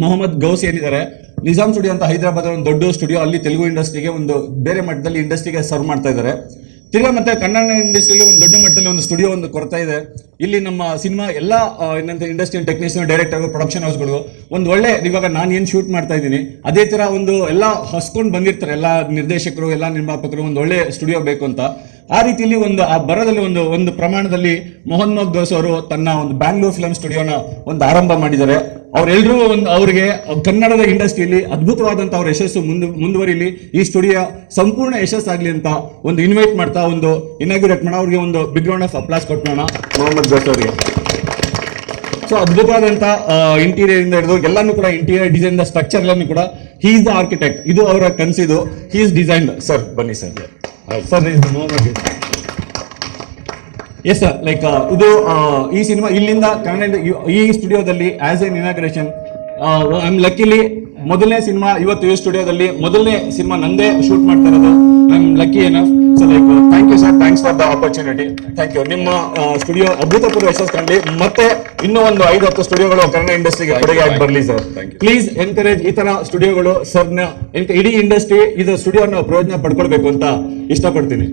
Mohammed Gauss ಏನಿದ್ದಾರೆ? Nizam studio ಅಂತ ಹೈದರಾಬಾದ್ ಒಂದು ದೊಡ್ಡ ಸ್ಟುಡಿಯೋ, ಅಲ್ಲಿ ತೆಲುಗು ಇಂಡಸ್ಟ್ರಿಗೆ ಒಂದು ಬೇರೆ ಮಟ್ಟದಲ್ಲಿ ಇಂಡಸ್ಟ್ರಿಗೆ ಸರ್ವ್ ಮಾಡ್ತಾ ಇದ್ದಾರೆ. ತಿರ್ಗಾ ಮತ್ತೆ ಕನ್ನಡ ಇಂಡಸ್ಟ್ರಿಯಲ್ಲಿ ಒಂದು ದೊಡ್ಡ ಮಟ್ಟದಲ್ಲಿ ಒಂದು ಸ್ಟುಡಿಯೋ ಒಂದು ಕೊರತಾ ಇದೆ. ಇಲ್ಲಿ ನಮ್ಮ ಸಿನಿಮಾ ಎಲ್ಲ ಏನಂತ ಇಂಡಸ್ಟ್ರಿಯಲ್ ಟೆಕ್ನಿಷಿಯನ್ ಡೈರೆಕ್ಟರ್ ಪ್ರೊಡಕ್ಷನ್ ಹೌಸ್ಗಳು ಒಂದು ಒಳ್ಳೆ, ಇವಾಗ ನಾನು ಏನು ಶೂಟ್ ಮಾಡ್ತಾ ಇದ್ದೀನಿ, ಅದೇ ತರ ಒಂದು ಎಲ್ಲ ಹಸ್ಕೊಂಡು ಬಂದಿರ್ತಾರೆ, ಎಲ್ಲ ನಿರ್ದೇಶಕರು, ಎಲ್ಲ ನಿರ್ಮಾಪಕರು ಒಂದು ಒಳ್ಳೆ ಸ್ಟುಡಿಯೋ ಬೇಕು ಅಂತ. ಆ ರೀತಿಯಲ್ಲಿ ಒಂದು, ಆ ಬರದಲ್ಲಿ ಒಂದು ಒಂದು ಪ್ರಮಾಣದಲ್ಲಿ ಮೋಹನ್ ಗೌಸ್ ಅವರು ತನ್ನ ಒಂದು ಬ್ಯಾಂಗ್ಳೂರ್ ಫಿಲಂ ಸ್ಟುಡಿಯೋನ ಒಂದು ಆರಂಭ ಮಾಡಿದ್ದಾರೆ. ಅವರೆಲ್ಲರೂ ಒಂದು, ಅವರಿಗೆ ಕನ್ನಡದ ಇಂಡಸ್ಟ್ರಿಯಲ್ಲಿ ಅದ್ಭುತವಾದಂತ ಅವರ ಯಶಸ್ಸು ಮುಂದು, ಮುಂದುವರಿಲಿ, ಈ ಸ್ಟುಡಿಯೋ ಸಂಪೂರ್ಣ ಯಶಸ್ಸಾಗಲಿ ಅಂತ ಒಂದು ಇನ್ವೈಟ್ ಮಾಡ್ತಾ ಒಂದು ಇನಾಗ್ರೇಟ್ ಮಾಡೋ ಅವ್ರಿಗೆ ಒಂದು ಬಿಗ್ ರೌಂಡ್ ಆಫ್ ಅಪ್ಲಾಸ್ ಕೊಟ್ಟೋಣ ಮೊಹಮ್ಮದ್ ಗೌಸ್ ಅವರಿಗೆ ಸೊ ಅದ್ಭುತವಾದಂತ ಇಂಟೀರಿಯರ್ ಇಂದ ಹಿಡಿದು ಎಲ್ಲಾನು ಕೂಡ ಇಂಟೀರಿಯರ್ ಡಿಸೈನ್ ಸ್ಟ್ರಕ್ಚರ್ ಎಲ್ಲಾನು ಕೂಡ ಹಿ ಇಸ್ ದ ಆರ್ಕಿಟೆಕ್ಟ್ ಇದು ಅವರ ಕನಸಿದು. ಹಿ ಇಸ್ ಡಿಸೈನ್ ಸರ್ ಬನ್ನಿ sir sir yes sir like ಇದು ಈ ಸಿನಿಮಾ ಇಲ್ಲಿಂದ ಕನ್ನಡ, ಈ ಸ್ಟುಡಿಯೋದಲ್ಲಿ as an inauguration I am luckily ಮೊದಲನೇ ಸಿನಿಮಾ ಇವತ್ತು ಈ ಸ್ಟುಡಿಯೋದಲ್ಲಿ ಮೊದಲನೇ ಸಿನಿಮಾ ನಂದೇ ಶೂಟ್ ಮಾಡ್ತಾ ಇರೋದು. I am lucky enough so like thanks for the opportunity thank you ನಿಮ್ಮ ಸ್ಟುಡಿಯೋ ಅಭೂತಪೂರ್ವ ಯಶಸ್ ಕಂಡಿ ಮತ್ತೆ ಇನ್ನೂ ಒಂದು ಐದು ಹತ್ತು ಸ್ಟುಡಿಯೋಗಳು ಕನ್ನಡ ಇಂಡಸ್ಟ್ರಿಗೆ ಕೊಡುಗೆಯಾಗಿ ಬರಲಿ ಸರ್ ಪ್ಲೀಸ್ ಎನ್ಕರೇಜ್ ಈ ತರ ಸ್ಟುಡಿಯೋಗಳು ಸರ್ನ ಇಡೀ ಇಂಡಸ್ಟ್ರಿ ಇದು ಸ್ಟುಡಿಯೋ ಪ್ರಯೋಜನ ಪಡ್ಕೊಳ್ಬೇಕು ಅಂತ ಇಷ್ಟಪಡ್ತೀನಿ.